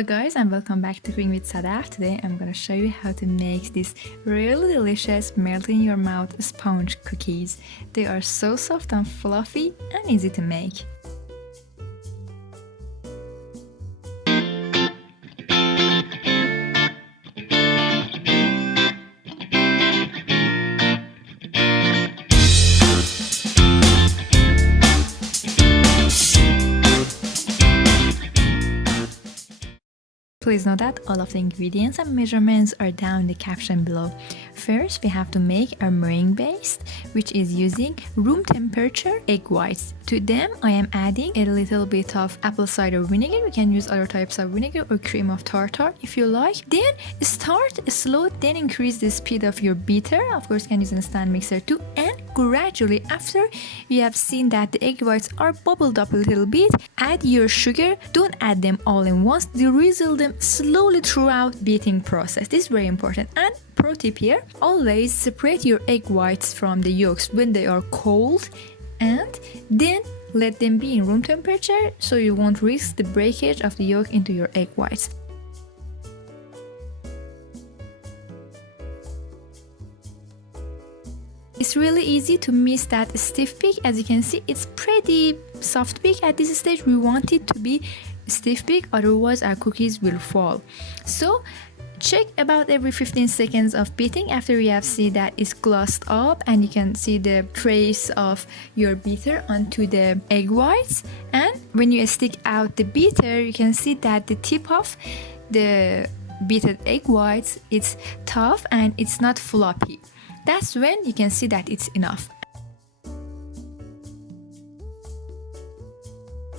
Hello guys, and welcome back to Cooking with Sadaf. Today I'm going to show you how to make these really delicious melt in your mouth sponge cookies. They are so soft and fluffy and easy to make. Please note that all of the ingredients and measurements are down in the caption below. First, we have to make our meringue base, which is using room temperature egg whites. To them, I am adding a little bit of apple cider vinegar. You can use other types of vinegar or cream of tartar if you like. Then start slow, then increase the speed of your beater. Of course, you can use a stand mixer too. And gradually, after you have seen that the egg whites are bubbled up a little bit, add your sugar. Don't add them all in once. Drizzle them slowly throughout beating process. This is very important. And pro tip here, always separate your egg whites from the yolks when they are cold, and then let them be in room temperature so you won't risk the breakage of the yolk into your egg whites. It's really easy to miss that stiff peak. As you can see, it's pretty soft peak at this stage. We want it to be stiff peak, otherwise our cookies will fall. So check about every 15 seconds of beating after you have seen that it's glossed up and you can see the trace of your beater onto the egg whites. And when you stick out the beater, you can see that the tip of the beaten egg whites, it's tough and it's not floppy. That's when you can see that it's enough.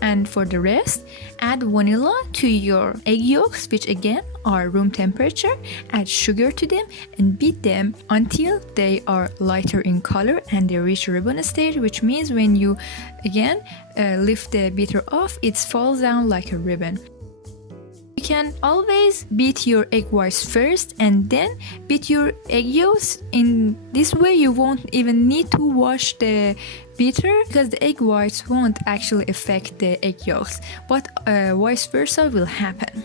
And for the rest, add vanilla to your egg yolks, which again are room temperature. Add sugar to them and beat them until they are lighter in color and they reach ribbon stage, which means when you again lift the beater off, it falls down like a ribbon. You can always beat your egg whites first and then beat your egg yolks. In this way you won't even need to wash the beater because the egg whites won't actually affect the egg yolks, but vice versa will happen.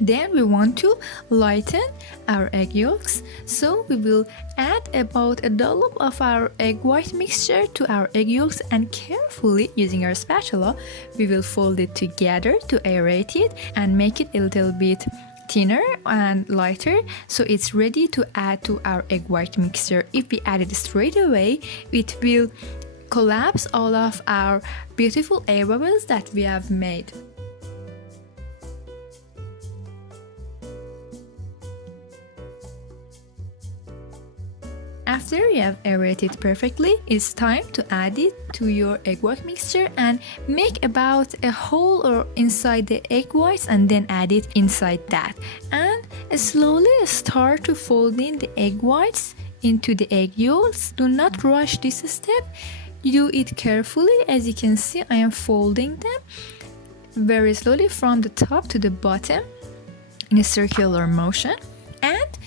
Then we want to lighten our egg yolks, so we will add about a dollop of our egg white mixture to our egg yolks and carefully, using our spatula, we will fold it together to aerate it and make it a little bit thinner and lighter so it's ready to add to our egg white mixture. If we add it straight away, it will collapse all of our beautiful air bubbles that we have made. After you have aerated perfectly, it's time to add it to your egg white mixture and make about a hole or inside the egg whites and then add it inside that. And slowly start to fold in the egg whites into the egg yolks. Do not rush this step. Do it carefully. As you can see, I am folding them very slowly from the top to the bottom in a circular motion. And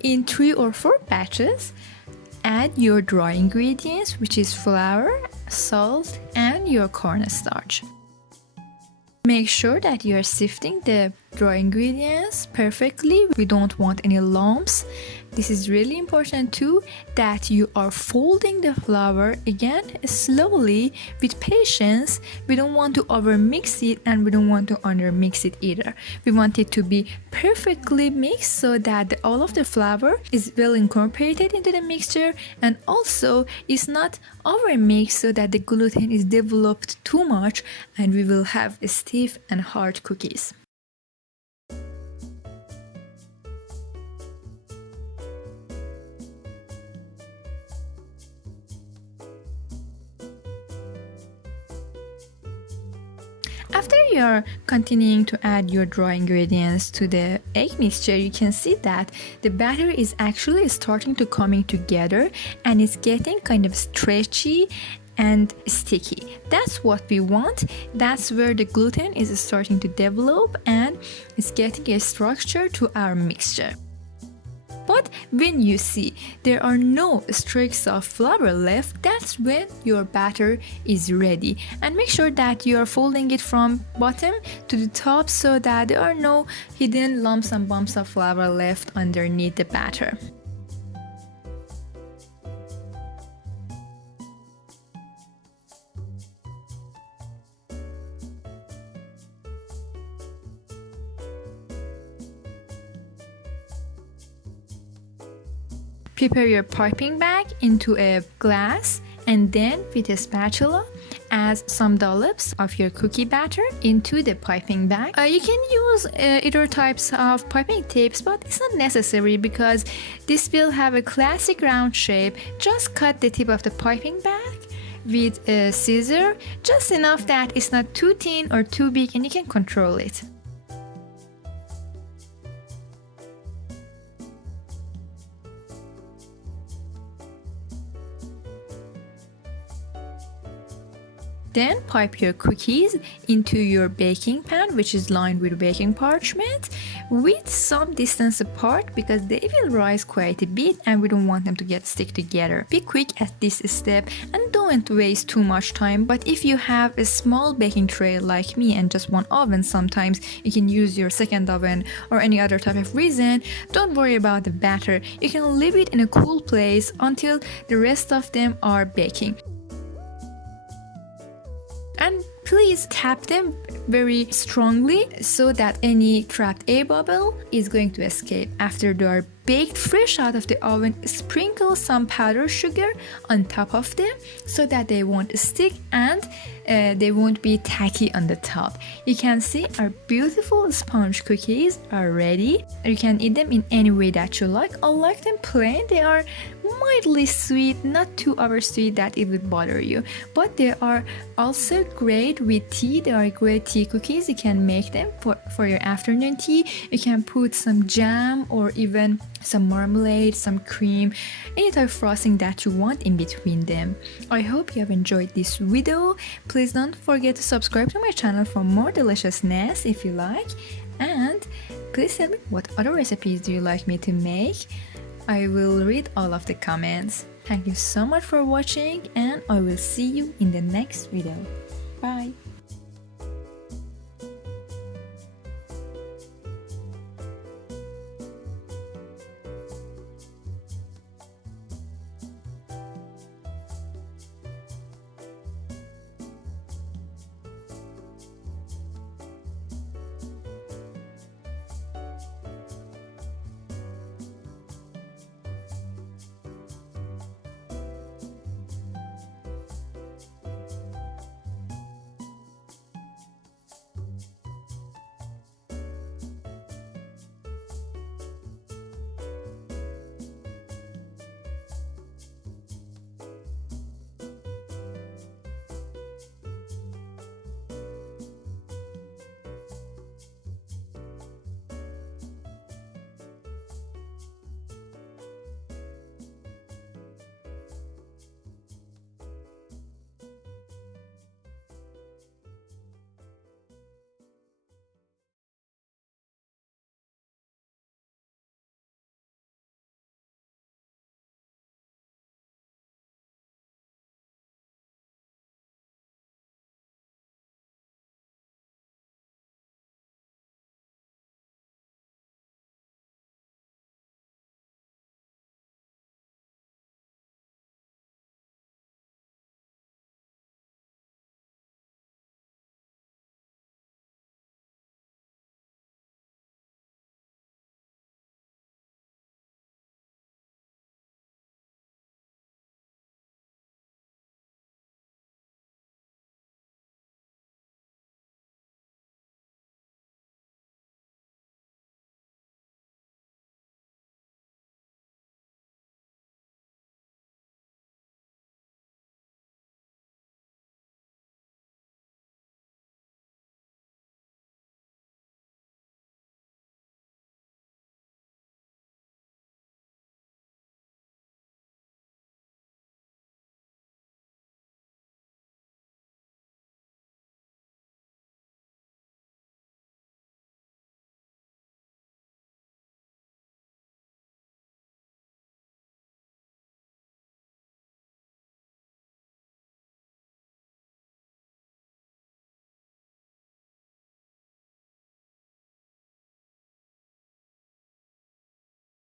in 3 or 4 batches, add your dry ingredients, which is flour, salt, and your cornstarch. Make sure that you are sifting the dry ingredients perfectly. We don't want any lumps. This is really important too, that you are folding the flour again slowly with patience. We don't want to over mix it and we don't want to under mix it either. We want it to be perfectly mixed so that all of the flour is well incorporated into the mixture and also is not over mixed so that the gluten is developed too much and we will have stiff and hard cookies. After you're continuing to add your dry ingredients to the egg mixture, you can see that the batter is actually starting to coming together and it's getting kind of stretchy and sticky. That's what we want. That's where the gluten is starting to develop and it's getting a structure to our mixture. But when you see there are no streaks of flour left, that's when your batter is ready. And make sure that you are folding it from bottom to the top so that there are no hidden lumps and bumps of flour left underneath the batter. Prepare your piping bag into a glass and then with a spatula add some dollops of your cookie batter into the piping bag. You can use either types of piping tapes, but it's not necessary because this will have a classic round shape. Just cut the tip of the piping bag with a scissor, just enough that it's not too thin or too big, and you can control it. Then pipe your cookies into your baking pan, which is lined with baking parchment, with some distance apart because they will rise quite a bit and we don't want them to get stick together. Be quick at this step and don't waste too much time. But if you have a small baking tray like me and just one oven, sometimes you can use your second oven or any other type of reason. Don't worry about the batter. You can leave it in a cool place until the rest of them are baking. And please tap them very strongly so that any trapped air bubble is going to escape. After they are baked fresh out of the oven, sprinkle some powdered sugar on top of them so that they won't stick and they won't be tacky on the top. You can see our beautiful sponge cookies are ready. You can eat them in any way that you like. I like them plain. They are mildly sweet, not too oversweet that it would bother you. But they are also great with tea. They are great tea cookies. You can make them for your afternoon tea. You can put some jam or even some marmalade, some cream, any type of frosting that you want in between them. I hope you have enjoyed this video. Please don't forget to subscribe to my channel for more deliciousness if you like. And please tell me what other recipes do you like me to make. I will read all of the comments. Thank you so much for watching and I will see you in the next video. Bye!